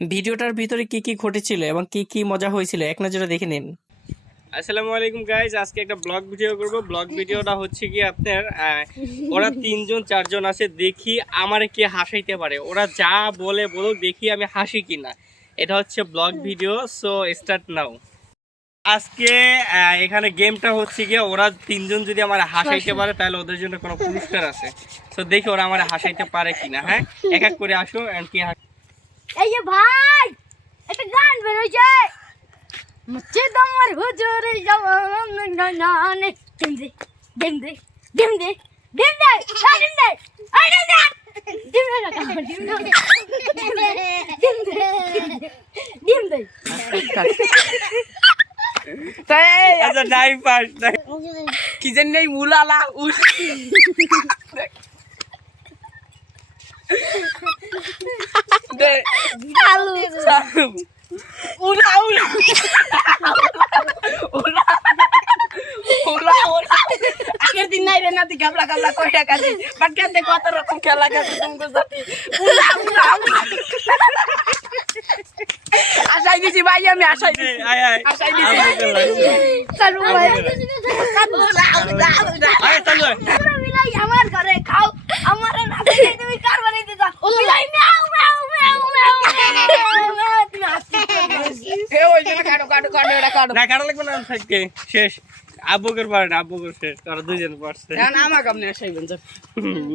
ভিডিওটার ভিতরে কি কি ঘটেছিল এবং কি কি মজা হয়েছিল এক নজরে দেখে নিন। আসসালামু আলাইকুম গাইজ, আজকে একটা ব্লগ ভিডিও করব। ব্লগ ভিডিওটা হচ্ছে কি আপনার ওরা 3জন 4জন আছে, দেখি আমারে কে হাসাইতে পারে, ওরা যা বলে বলুক, দেখি আমি হাসি কিনা। এটা হচ্ছে blog video, so start now. আজকে এখানে গেমটা হচ্ছে গিয়ে ওরা 3জন যদি আমার হাসাইতে পারে তাহলে ওদের জন্য কোনো পুরস্কার আছে। সো দেখি ওরা আমার হাসাইতে পারে কিনা। হ্যাঁ, এক এক করে আসো। এন্ড কি এই যে ভাই একটা গান বেরোইছে, মুচ্ছে তোমার হুজুরে জওয়ান গানে ডিম দে ডিম দে ডিম দে ডিম দে ডিম দে আই ডিম দে ডিম দে ডিম দে ডিম দে ডিম দে তাই আচ্ছা নাই পাস কি জানি নাই মুলালা দে আলু উলা উলা উলা উলা উলা আগের দিন নাই রে নাতি গাবলা গাবলা কয়টা কাজে বাকিতে কত রকম খেলা কাজে তুমি জাতি উলা উলা আশাই দিছি ভাই, আমি আশাই দিছি আয় আয় আশাই দিছি চালু ভাই উলা উলা উলা আয় চলো। মিলাই আমার ঘরে খাও, আমার না দিলে তুমি কার বানাইতে যাও মিলাই মিয়াও মিয়াও মিয়াও মিয়াও তুমি আসতে এ ওই জন্য কাটো কাটো কাটো এটা কাটো না কাটা লাগবে না, থাকবে শেষ। আব্বুকের পারে না, আব্বুকের শেষ, তোরা দুজন পারছে। না আমাকে আপনি আশাইবেন স্যার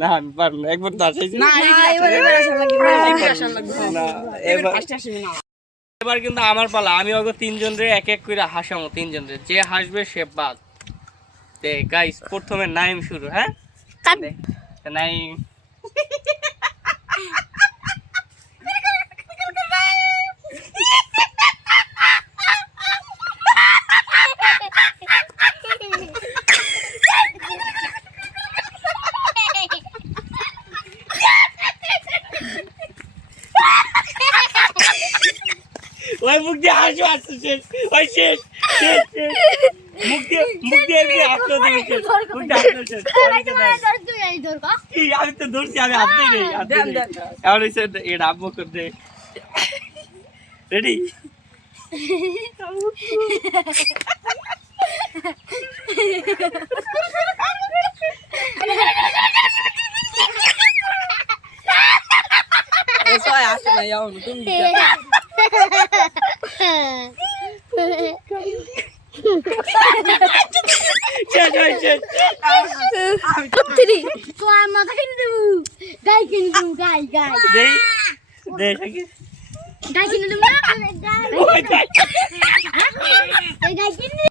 না আমি পারবো না, একবার তো আসাইছি। না এবার আশা লাগবে এবার আশা লাগবে না, এবার এবার ফার্স্ট আসবে না এবার কিন্তু আমার পালা। আমি ওকে 3জন রে এক এক করে হাসামো, 3জন রে, যে হাসবে সে বাদ। তে গাইস প্রথমে নাইম শুরু। হ্যাঁ নাইম ওই মুখ দিয়ে হাসি আসছে, শেষ ওই শেষ শেষ শেষ। মুখ দিয়ে এমনি হাসতে দেবে, শেষ মুখ দিয়ে হাসতে শেষ। কি আমি তো ধরছি, আমি হাসতেই নেই দেন, দেন। এমন হয়েছে। এটা আব্বু করতে রেডি। eso আসে না যাও তুমি শেষ ওই শেষ। তোমার মাথা কিনে দেবো, গাই কিনে দেবো, গাই গাই দেই দেই থাকি। গাই কিনে দেবো না ওই দেখ। গাই কিনে